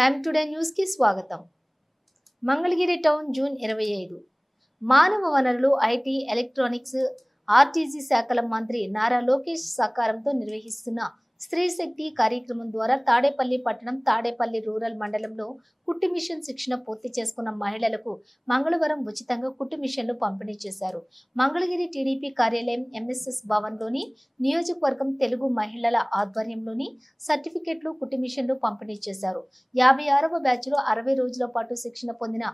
Time today news కి స్వాగతం. Mangalagiri town June 25. మానవ వనరులు, ఐటీ, ఎలక్ట్రానిక్స్, ఆర్టీజీ శాఖల మంత్రి నారా లోకేష్ సహకారంతో నిర్వహిస్తున్న స్త్రీ శక్తి కార్యక్రమం ద్వారా తాడేపల్లి పట్టణం, తాడేపల్లి రూరల్ మండలంలో కుట్టు మిషన్ శిక్షణ పూర్తి చేసుకున్న మహిళలకు మంగళవారం ఉచితంగా కుట్టు మిషన్లు పంపిణీ చేశారు. మంగళగిరి టీడీపీ కార్యాలయం ఎంఎస్ఎస్ భవన్లోని నియోజకవర్గం తెలుగు మహిళల ఆధ్వర్యంలోని సర్టిఫికెట్లు, కుట్టు మిషన్లు పంపిణీ చేశారు. 56వ బ్యాచ్లో 60 రోజుల పాటు శిక్షణ పొందిన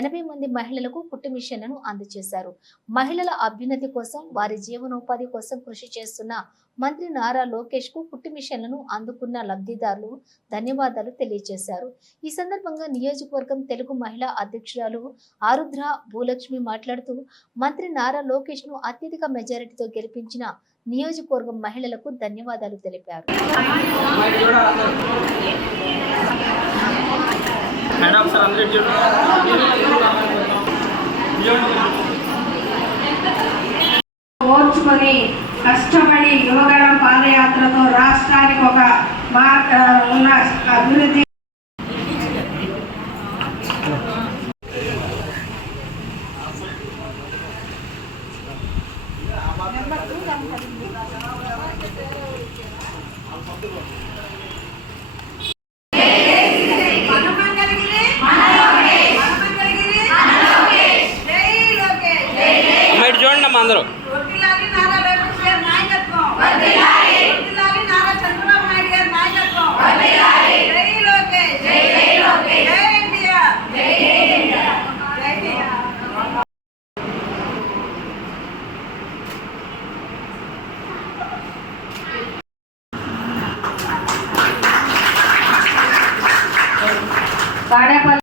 80 మంది మహిళలకు కుట్టు మిషన్లను అందజేశారు. మహిళల అభ్యున్నతి కోసం, వారి జీవనోపాధి కోసం కృషి చేస్తున్న మంత్రి నారా లోకేష్ కు కుట్టు మిషన్లను అందుకున్న లబ్ధిదారులు ధన్యవాదాలు తెలియజేశారు. ఈ సందర్భంగా నియోజకవర్గం తెలుగు మహిళా అధ్యక్షురాలు ఆరుద్ర భూలక్ష్మి మాట్లాడుతూ, మంత్రి నారా లోకేష్ ను అత్యధిక మెజారిటీతో గెలిపించిన నియోజకవర్గం మహిళలకు ధన్యవాదాలు తెలిపారు. ఓర్చుకొని కష్టపడి యువగళం పాదయాత్రతో రాష్ట్రానికి ఒక ఉన్న అభివృద్ధి చూడండి అమ్మా అందరూ. తాడేపల్లి